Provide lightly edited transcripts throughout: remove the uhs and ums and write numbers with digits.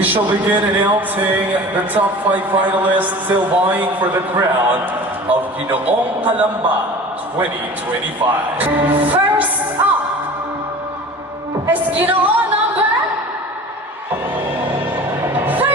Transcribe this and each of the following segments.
We shall begin announcing the top 5 finalists still vying for the crown of Ginoong Calamba 2025. First up is Ginoo number 13.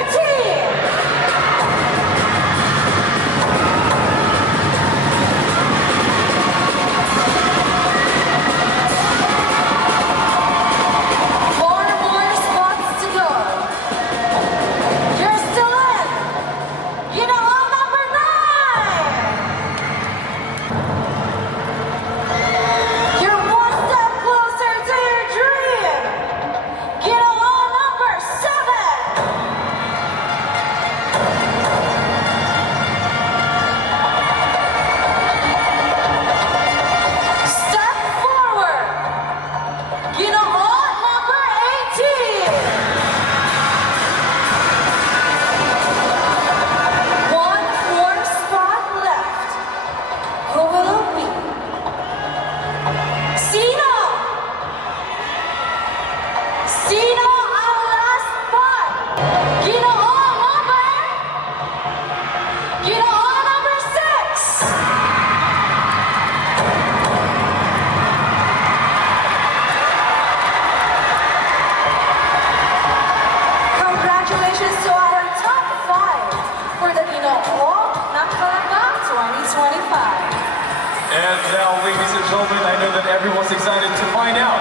I know that everyone's excited to find out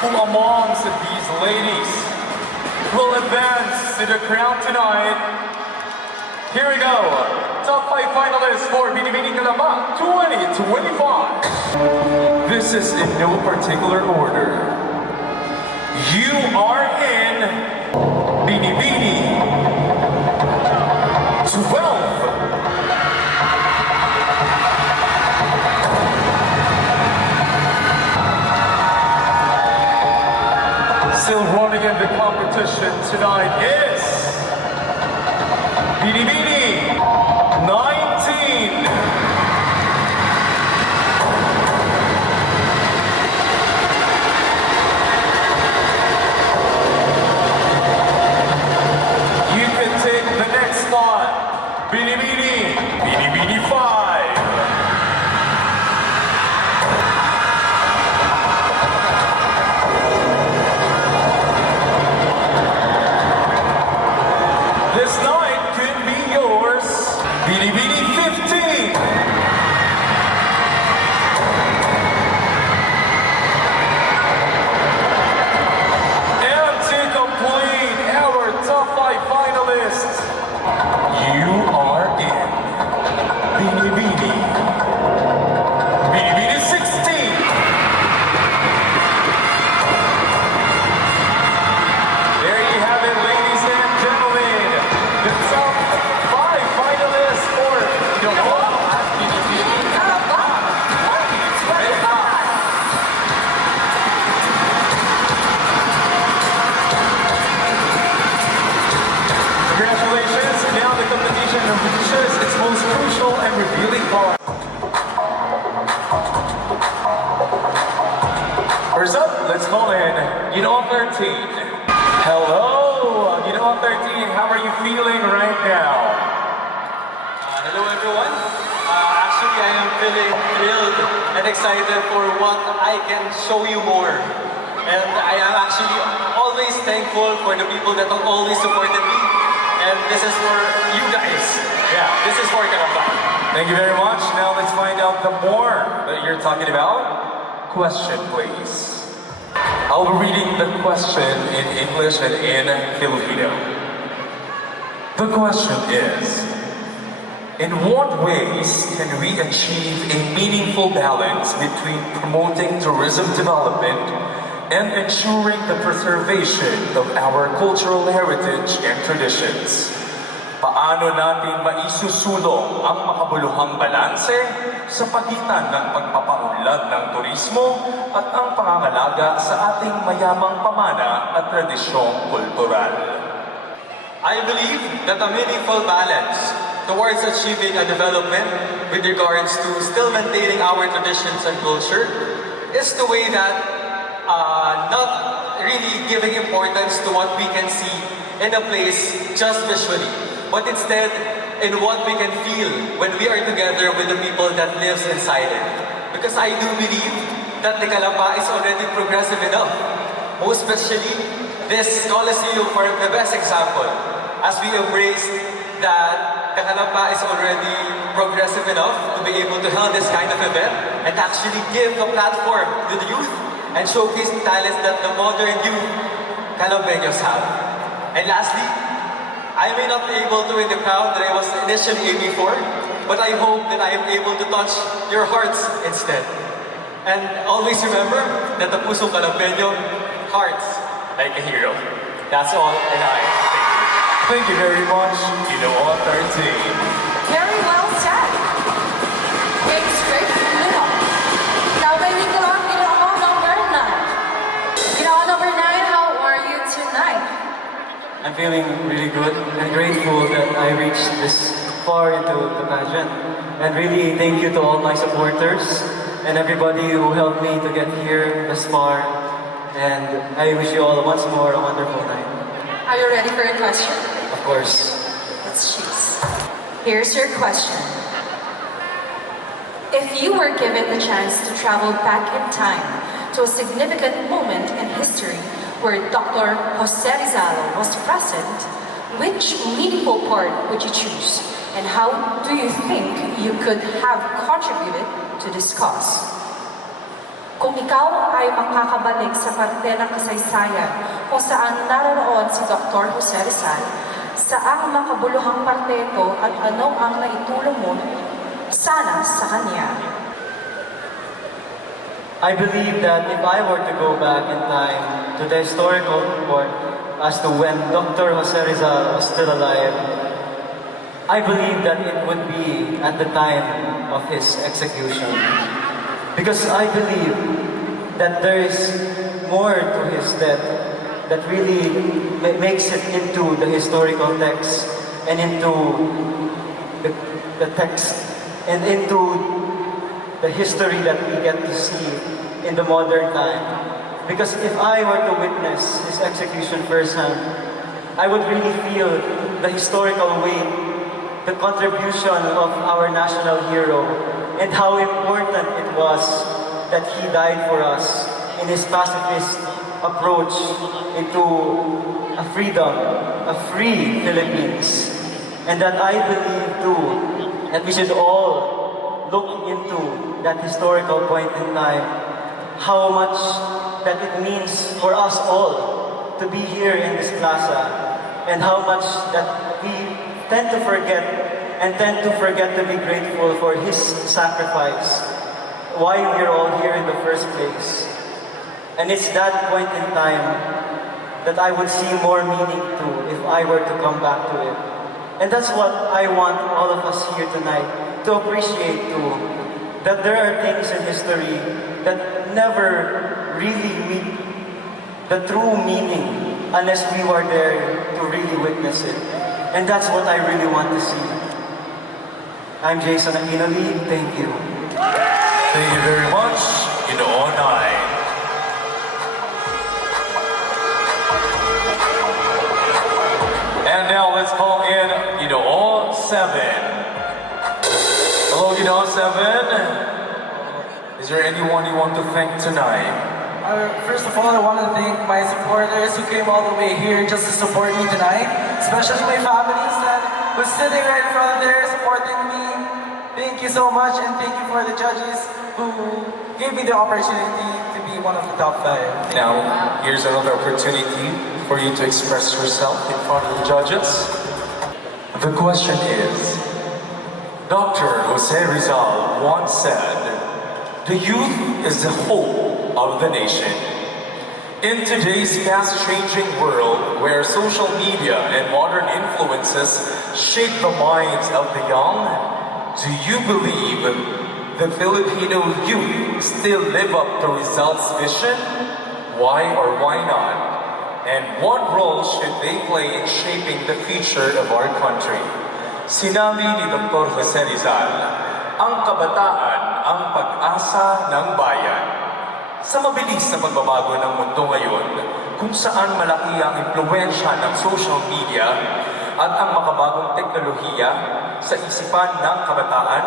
who amongst these ladies will advance to the crown tonight. Here we go. Top 5 finalists for Binibining Calamba 2025. This is in no particular order. You are in Binibining 12. Still running in the competition tonight is Binibining 19. You can take the next spot, Binibining 5. This night could be yours. Binibining 15. And to complete our top 5 finalists, you are in Binibining 16. There you have it, ladies and gentlemen. The top 5 finalists for Ginoong at Binibining Calamba 2025. Congratulations! Now the competition reaches its most crucial and revealing part. First up, let's call in Ginoong 13. Hello, Ginoong 13. How are you feeling right now? Hello everyone. Actually, I am feeling thrilled and excited for what I can show you more. And I am actually always thankful for the people that have always supported me. And this is for you guys. Yeah, this is for Calamba. Thank you very much. Now let's find out the more that you're talking about. Question, please. I'll be reading the question in English and in Filipino. The question is, in what ways can we achieve a meaningful balance between promoting tourism development and ensuring the preservation of our cultural heritage and traditions? Paano natin maisusulong ang makabuluhang balanse sa pagitan ng pagpapaunlad ng turismo at ang pangangalaga sa ating mayamang pamana at tradisyong kultural? I believe that a meaningful balance towards achieving a development with regards to still maintaining our traditions and culture is the way that not really giving importance to what we can see in a place just visually, but instead in what we can feel when we are together with the people that lives inside it. Because I do believe that the Calamba is already progressive enough. Most especially, this Coliseum for the best example, as we embrace that the Calamba is already progressive enough to be able to hold this kind of event and actually give a platform to the youth and showcase the talents that the modern youth Calambeños have. And lastly, I may not be able to win the crowd that I was initially aiming for, but I hope that I am able to touch your hearts instead. And always remember that the pusong Calambeño hearts like a hero. That's all, and I thank you. Thank you very much, Ginoo 13. Very well said. It's straight from Ginoo. Now may we go on Ginoo number 9. Ginoo number 9, how are you tonight? I'm feeling really good and grateful that I reached this far into the pageant. And really thank you to all my supporters and everybody who helped me to get here this far. And I wish you all once more a wonderful night. Are you ready for your question? Of course. Let's choose. Here's your question. If you were given the chance to travel back in time to a significant moment in history where Dr. Jose Rizal was present, which meaningful part would you choose? And how do you think you could have contributed to this cause? Kung ikaw ay makakabalik sa parte ng kasaysayan kung saan naroon si Dr. Jose Rizal, saang makabuluhang parte ito at ano ang naitulong mo sana sa kanya? I believe that if I were to go back in time to the historical report as to when Dr. Jose Rizal was still alive, I believe that it would be at the time of his execution. Because I believe that there is more to his death that really makes it into the historical text and into the text and into the history that we get to see in the modern time. Because if I were to witness his execution firsthand, I would really feel the historical weight, the contribution of our national hero, and how important it was that he died for us in his pacifist approach into a freedom, a free Philippines. And that I believe too, that we should all look into that historical point in time, how much that it means for us all to be here in this plaza, and how much that we tend to forget to be grateful for his sacrifice, why we're all here in the first place. And it's that point in time that I would see more meaning to if I were to come back to it. And that's what I want all of us here tonight to appreciate too, that there are things in history that never really meet the true meaning unless we were there to really witness it. And that's what I really want to see. I'm Jason Aquinoli. Thank you. Thank you very much, Ginoo 9. And now let's call in Ginoo 7. Hello, Ginoo 7. Is there anyone you want to thank tonight? First of all, I want to thank my supporters who came all the way here just to support me tonight, especially my families that was sitting right in front there supporting me. Thank you so much, and thank you for the judges who gave me the opportunity to be one of the top 5. Now, here's another opportunity for you to express yourself in front of the judges. The question is, Dr. Jose Rizal once said, "The youth is the hope of the nation." In today's fast-changing world where social media and modern influences shape the minds of the young, do you believe the Filipino youth still live up to Rizal's vision? Why or why not? And what role should they play in shaping the future of our country? Sinabi ni Dr. Jose Rizal, ang kabataan ang pag-asa ng bayan. Sa mabilis na pagbabago ng mundo ngayon, kung saan malaki ang impluwensya ng social media at ang makabagong teknolohiya sa isipan ng kabataan,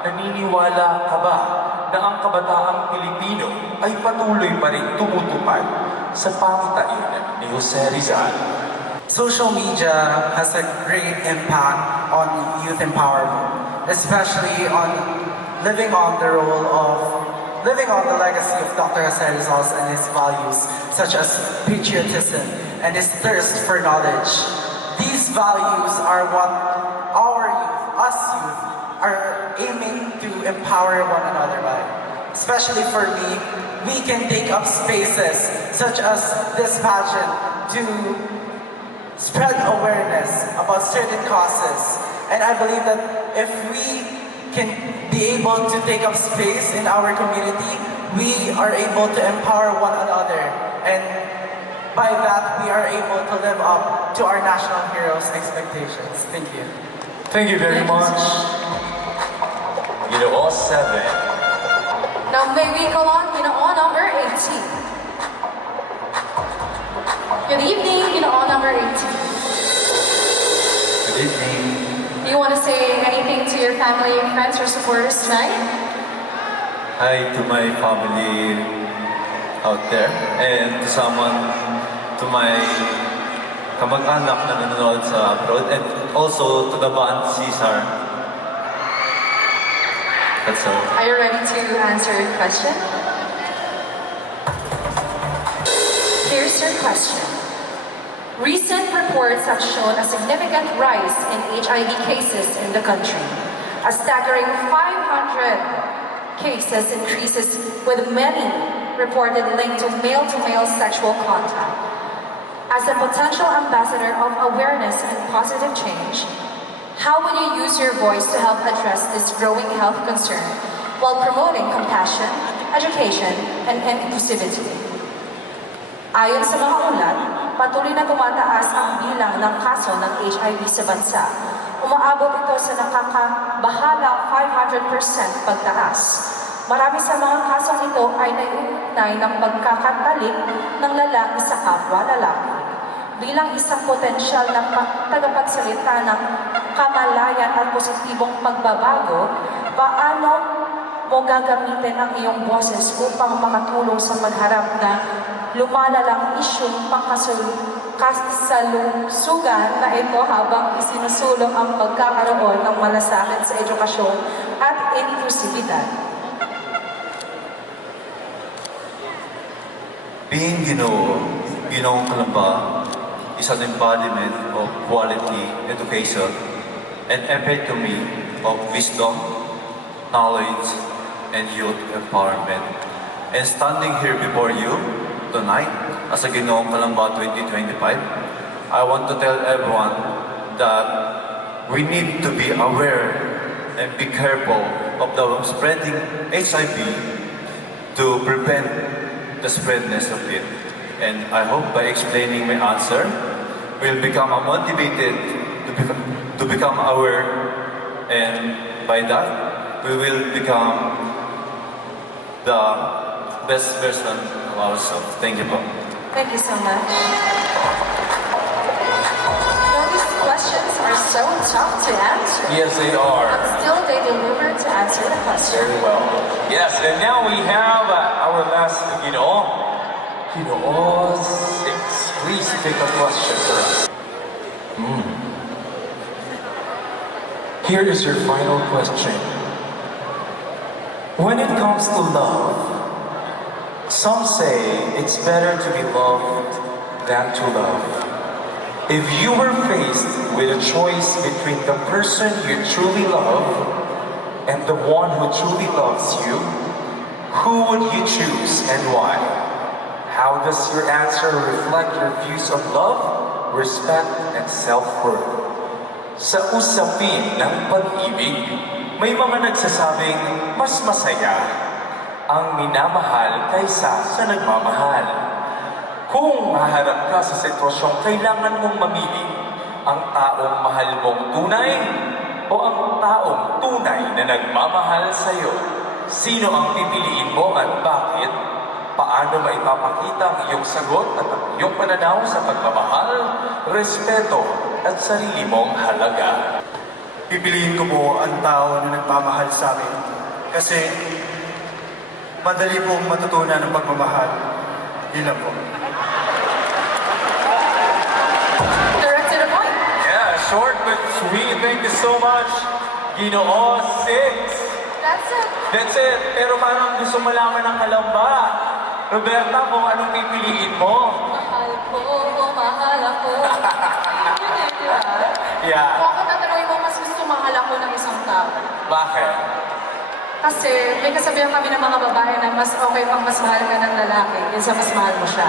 naniniwala ka ba na ang kabataang Pilipino ay patuloy pa rin tumutupad sa pangitain ni Jose Rizal? Social media has a great impact on youth empowerment, especially on living on the legacy of Dr. Jose Rizal and his values, such as patriotism and his thirst for knowledge. These values are what our youth, us youth, are aiming to empower one another by. Especially for me, we can take up spaces such as this pageant to spread awareness about certain causes. And I believe that if we can be able to take up space in our community, we are able to empower one another. And by that, we are able to live up to our national heroes' expectations. Thank you. Thank you very much. Ginoo 7. Now may we call on Ginoo number 18. Good evening, Ginoo number 18. Good evening. Do you want to say anything to your family, friends, or supporters tonight? Hi to my family out there and to my kamag-anak na nanonood sa abroad and also to the band Caesar. That's all. Are you ready to answer your question? Here's your question. Recent reports have shown a significant rise in HIV cases in the country. A staggering 500 cases increases, with many reported linked to male-to-male sexual contact. As a potential ambassador of awareness and positive change, how will you use your voice to help address this growing health concern while promoting compassion, education, and inclusivity? Ayon sa mga ulat, patuloy na tumataas ang bilang ng kaso ng HIV sa bansa. Umaabot ito sa nakakabahalang 500% pagtaas. Marami sa mga kasong ito ay naiugnay ng pagkakatalik ng lalaki sa kapwa lalaki. Bilang isang potensyal na tagapagsalita ng kamalayan at positibong pagbabago, paano mo gagamitin ang iyong boses upang makatulong sa pagharap na lumalalang isyung pangkasalusugan na ito habang isinusulong ang pagkakaroon ng malasakit sa edukasyon at inklusibidad? Being Ginoong Calamba is an embodiment of quality education and epitome of wisdom, knowledge, and youth empowerment. And standing here before you tonight as a Ginoong Calamba 2025, I want to tell everyone that we need to be aware and be careful of the spreading HIV to prevent the spreadness of it. And I hope by explaining my answer, we'll become motivated to become aware, and by that, we will become the best version of ourselves. Thank you, Bob. Thank you so much. These questions are so tough to answer. Yes, they are. But still, they deliver to answer the question. Very well. Yes, and now we have our last Ginoo 6. Please pick a question for us. Here is your final question. When it comes to love, some say it's better to be loved than to love. If you were faced with a choice between the person you truly love and the one who truly loves you, who would you choose and why? How does your answer reflect your views of love, respect, and self-worth? Sa usapin ng pag-ibig, may mga nagsasabing mas masaya ang minamahal kaysa sa nagmamahal. Kung haharap ka sa sitwasyong kailangan mong mamili, ang taong mahal mong tunay o ang taong tunay na nagmamahal sa iyo, sino ang pipiliin mo at bakit? Paano maipapakita ang iyong sagot at ang iyong pananaw sa pagmamahal, respeto, at sarili mong halaga. Pipiliin ko po ang tao na nagmamahal sa akin. Kasi madali pong matutunan ang pagmamahal. Yun lang po. Direct to the point. Yeah, short but sweet. Thank you so much. Ginoo, 6. That's it. That's it. Pero parang gusto malaman ng Calamba. Roberta, kung anong pipiliin mo? Mahal ko, mahal ako. Yun eh, di ba? Yeah. Kung ako tatanungin mo, mas gusto mahal ako ng isang tao. Bakit? Kasi may kasabihan kami ng mga babae na mas okay pang mas mahal ka ng lalaki kaysa mas mahal mo siya.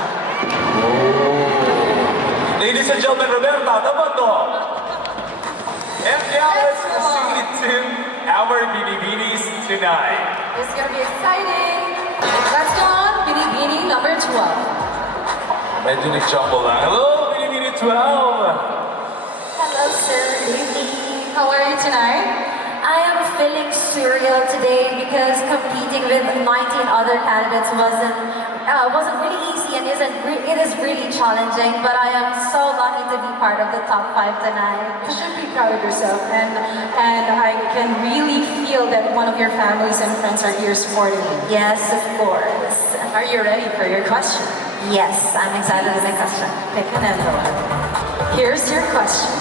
Ladies and gentlemen, Roberta, tama to. And now let's proceed to our Binibinis tonight. It's gonna be exciting. Let's go on, Binibini number 12. Medyo nag-jumble lang. Hello, Binibini 12. Hello, sir. Good evening. How are you tonight? I am feeling surreal today because competing with 19 other candidates wasn't really easy and it is really challenging. But I am so lucky to be part of the top 5 tonight. You should be proud of yourself, and I can really feel that one of your families and friends are here supporting you. Yes, of course. Are you ready for your question? Yes, I'm excited with my question. Pick an envelope. Here's your question.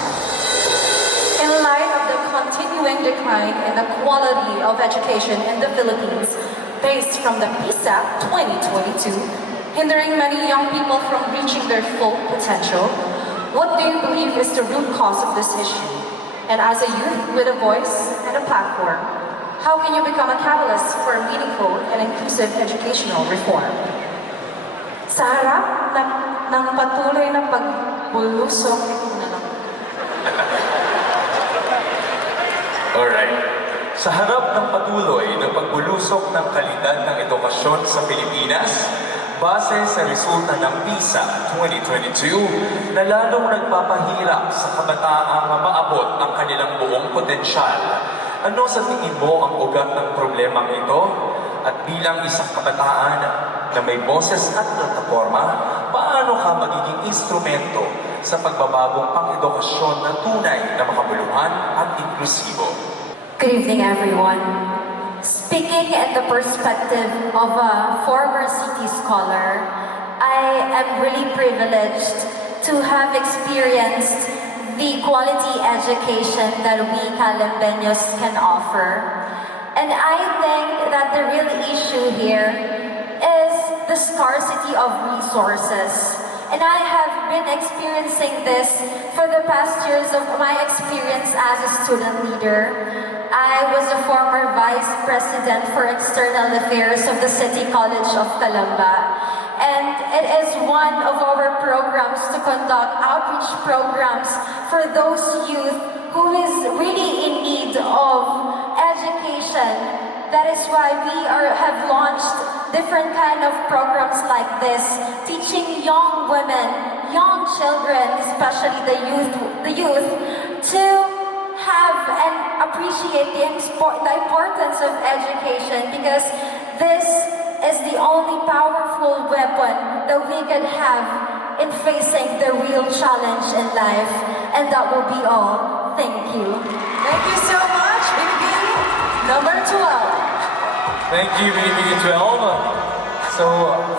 In light of the continuing decline in the quality of education in the Philippines, based from the PISA 2022, hindering many young people from reaching their full potential, what do you believe is the root cause of this issue? And as a youth with a voice and a platform, how can you become a catalyst for meaningful and inclusive educational reform? Sa harap ng patuloy na pagbulusok, Alright. Sa harap ng patuloy na pagbulusok ng kalidad ng edukasyon sa Pilipinas, base sa resulta ng PISA 2022 na lalong nagpapahirap sa kabataang maabot ang kanilang buong potensyal, ano sa tingin mo ang ugat ng problemang ito? At bilang isang kabataan na may boses at plataforma, paano ka magiging instrumento sa pagbabagong pang-edukasyon na tunay na makabuluhan at inklusibo? Good evening, everyone. Speaking in the perspective of a former city scholar, I am really privileged to have experienced the quality education that we Calambeños can offer. And I think that the real issue here is the scarcity of resources. And I have been experiencing this for the past years of my experience as a student leader. I was a former Vice President for External Affairs of the City College of Calamba. And it is one of our programs to conduct outreach programs for those youth who is really in need of education. That is why we have launched different kind of programs like this, teaching young women, young children, especially the youth, to have and appreciate the importance of education, because this is the only powerful weapon that we can have in facing the real challenge in life. And that will be all. Thank you. Thank you so much, Binibini number 12. Thank you, Binibini 12. So,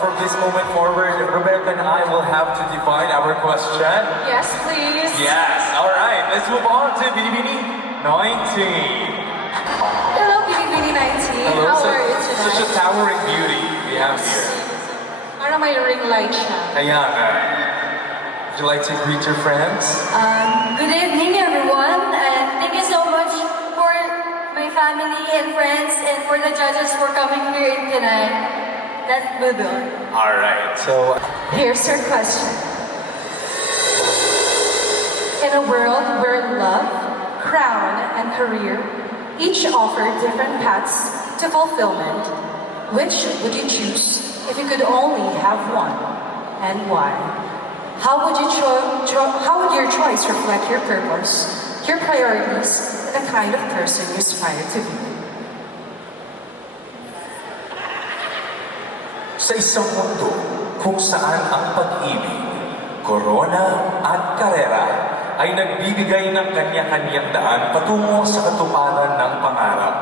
from this moment forward, Roberta and I will have to define our question. Yes, please. Yes, alright, let's move on to Binibini 19. Hello, Binibini 19. Hello, How are you tonight? Such a towering beauty we have here. Parang may ring light siya. Kaya nga. Would you like to greet your friends? Good evening, everyone, and thank you so much for my family and friends and for the judges for coming here tonight. That's good. Alright, so Here's your question. In a world where love, crown, and career each offer different paths to fulfillment, which would you choose if you could only have one, and why? How would your choice reflect your purpose, your priorities, and the kind of person you aspire to be? sa isang mundo kung saan ang pag-ibig Corona at Cabrera ay nagbibigay ng kanya-kanyang daan patungo sa katuparan ng pangarap.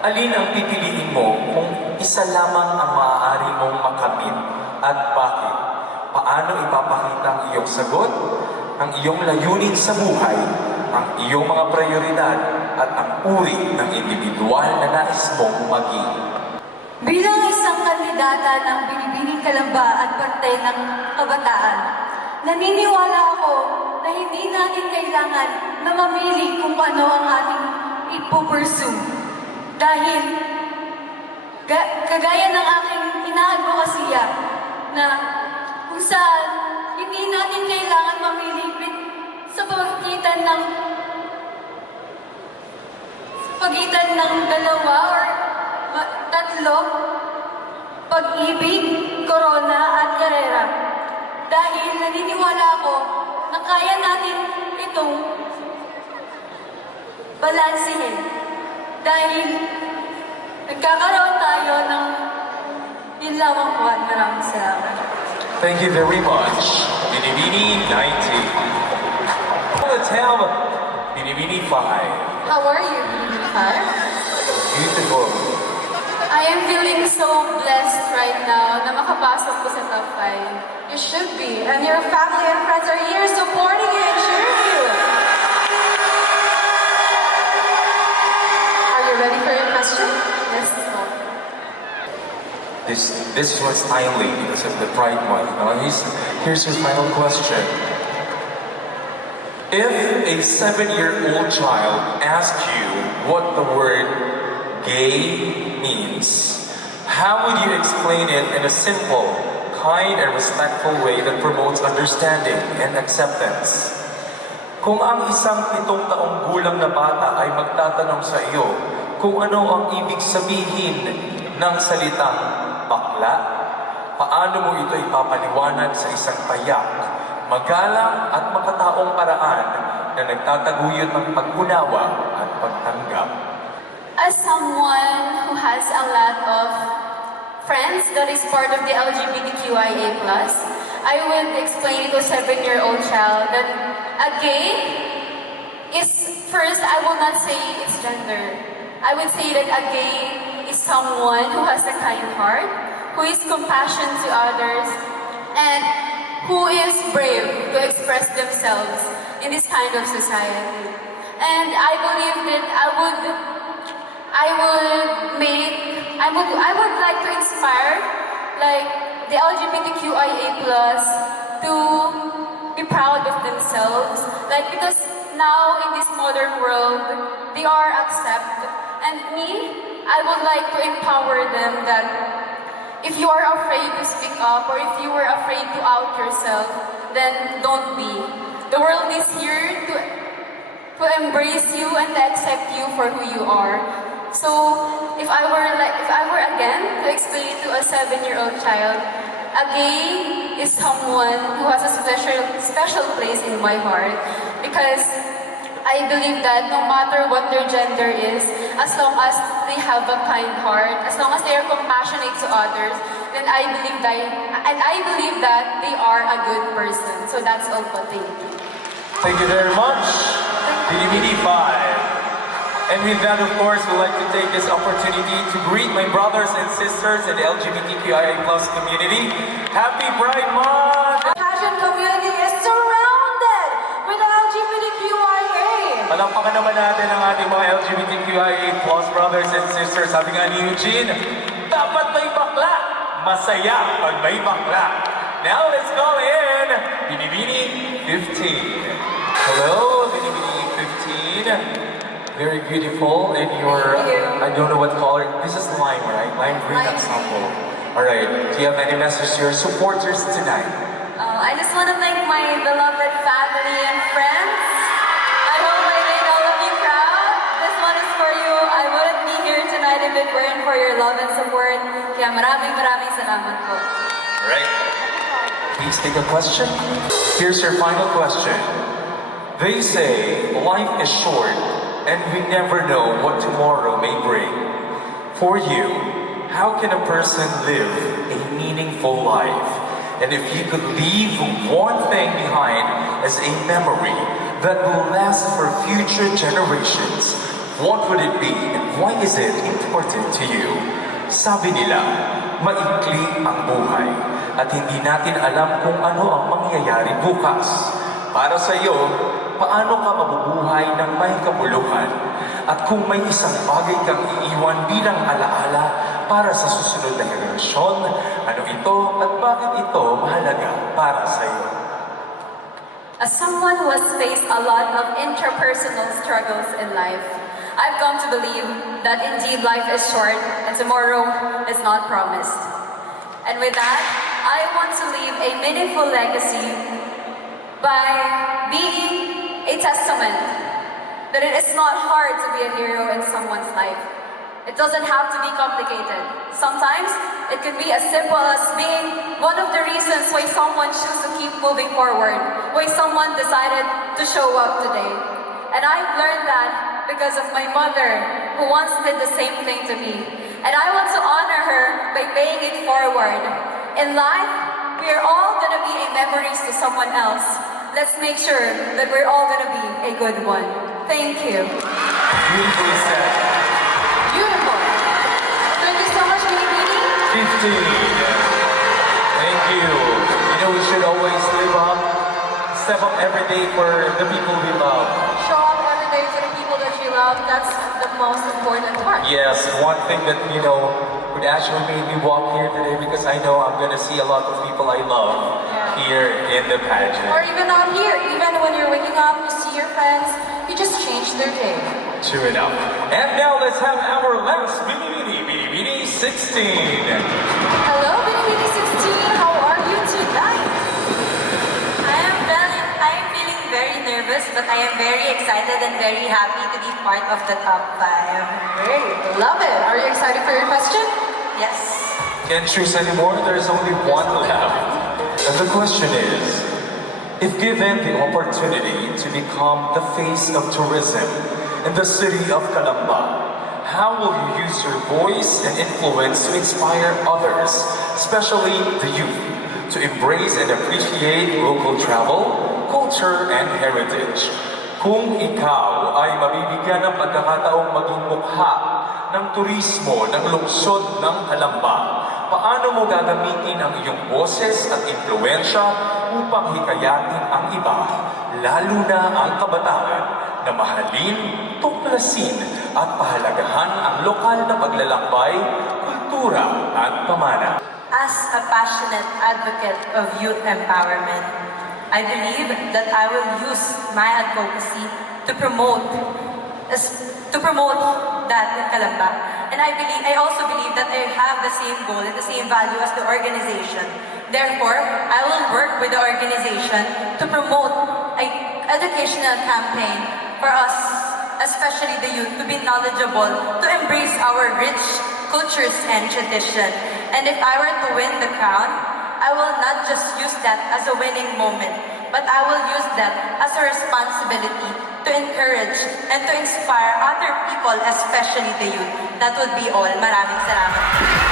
Alin ang pipiliin mo kung isa lamang ang maaari mong makamit at bakit? Paano ipapakita ang iyong sagot, ang iyong layunin sa buhay, ang iyong mga prioridad at ang uri ng individual na nais mong maging? Bilang isang kandidata ng Binibining Calamba at parte ng kabataan, naniniwala ako na hindi natin kailangan na mamili kung ano ang ating ipupursue. Dahil, kagaya ng aking ina-advokasya na kung saan hindi natin kailangan mamili sa pagitan ng dalawa or tatlo, pag-ibig, corona at karera. Dahil naniniwala ako na kaya natin itong balansihin. Dahil nagkakaroon tayo ng yun lamang po at maraming salamat. Thank you very much. Binibining 19. Let's have Binibining 5. How are you, Binibining 5? Beautiful. I am feeling so blessed right now na makapasok ko sa top 5. You should be. And your family and friends are here supporting you and cheering you. Are you ready for your question? Yes. This was timely because of the Pride Month. Now, here's your final question. If a 7-year-old child asked you what the word gay means, how would you explain it in a simple, kind, and respectful way that promotes understanding and acceptance? Kung ang isang 7 taong gulang na bata ay magtatanong sa iyo kung ano ang ibig sabihin ng salitang bakla, paano mo ito ipapaliwanag sa isang payak, magalang at makataong paraan na nagtataguyod ng pag-unawa at pagtanggap? As someone who has a lot of friends that is part of the LGBTQIA+, I would explain to a 7-year-old child that a gay is, first, I will not say its gender. I would say that a gay is someone who has a kind heart, who is compassionate to others, and who is brave to express themselves in this kind of society. And I believe that I would like to inspire like the LGBTQIA+ to be proud of themselves, like because now in this modern world they are accepted, and I would like to empower them that if you are afraid to speak up or if you are afraid to out yourself, then don't be. The world is here to embrace you and to accept you for who you are. So if I were again to explain it to a 7-year-old child, a gay is someone who has a special place in my heart, because I believe that no matter what their gender is, as long as they have a kind heart, as long as they are compassionate to others, then I believe that they are a good person. So that's all po. Thank you. Thank you very much, Binibining 5. And with that, of course, we'd like to take this opportunity to greet my brothers and sisters in the LGBTQIA+ community. Happy Pride Month! The passion community is surrounded with LGBTQIA. Palampakan naman natin ang ating mga LGBTQIA+ brothers and sisters. Sabi nga ni Eugene, dapat may bakla. Masaya pag may bakla. Now let's call in Binibining 15. Hello, Binibining 15. Very beautiful in your, I don't know what color. This is lime, right? Lime green ensemble. Alright, do you have any message to your supporters tonight? I just want to thank my beloved family and friends. I hope I made all of you proud. This one is for you. I wouldn't be here tonight if it weren't for your love and support. Kaya maraming salamat po. Alright. Please take a question. Here's your final question. They say life is short and we never know what tomorrow may bring. For you, how can a person live a meaningful life? And if you could leave one thing behind as a memory that will last for future generations, what would it be and why is it important to you? Sabi nila, maikli ang buhay at hindi natin alam kung ano ang mangyayari bukas. Para sa iyo, paano ka mabubuhay ng may kabuluhan? At kung may isang bagay kang iiwan bilang alaala para sa susunod na henerasyon, ano ito at bakit ito mahalaga para sa iyo? As someone who has faced a lot of interpersonal struggles in life, I've come to believe that indeed life is short and tomorrow is not promised. And with that, I want to leave a meaningful legacy by being a testament that it is not hard to be a hero in someone's life. It doesn't have to be complicated. Sometimes, it can be as simple as being one of the reasons why someone chooses to keep moving forward, why someone decided to show up today. And I've learned that because of my mother, who once did the same thing to me. And I want to honor her by paying it forward. In life, we are all gonna be a memories to someone else. Let's make sure that we're all gonna be a good one. Thank you. Beautifully said. Beautiful. Thank you so much, Binibining. 15. Thank you. You know, we should always live up, step up every day for the people we love. Show up every day to the people that you love. That's the most important part. Yes, one thing that, you know, would actually make me walk here today because I know I'm going to see a lot of people I love here in the pageant. Or even out here, even when you're waking up, you see your friends, you just change their day. True enough. And now let's have our last Binibining 16. Hello, Binibining 16. How are you tonight? I am feeling very nervous, but I am very excited and very happy to be part of the top 5. Great. Love it. Are you excited for your question? Yes. Can't choose anymore. There's only one left. And the question is, if given the opportunity to become the face of tourism in the city of Calamba, how will you use your voice and influence to inspire others, especially the youth, to embrace and appreciate local travel, culture, and heritage? Kung ikaw ay mabibigyan ng pagkakataong maging mukha ng turismo ng lungsod ng Calamba, paano mo gagamitin ang iyong boses at impluensya upang hikayatin ang iba, lalo na ang kabataan, na mahalin, tuklasin at pahalagahan ang lokal na paglalakbay, kultura at pamana? As a passionate advocate of youth empowerment, I believe that I will use my advocacy to promote that in Calamba. And I also believe that I have the same goal and the same value as the organization. Therefore, I will work with the organization to promote an educational campaign for us, especially the youth, to be knowledgeable, to embrace our rich cultures and tradition. And if I were to win the crown, I will not just use that as a winning moment, but I will use that as a responsibility to encourage and to inspire other people, especially the youth. That would be all. Maraming salamat.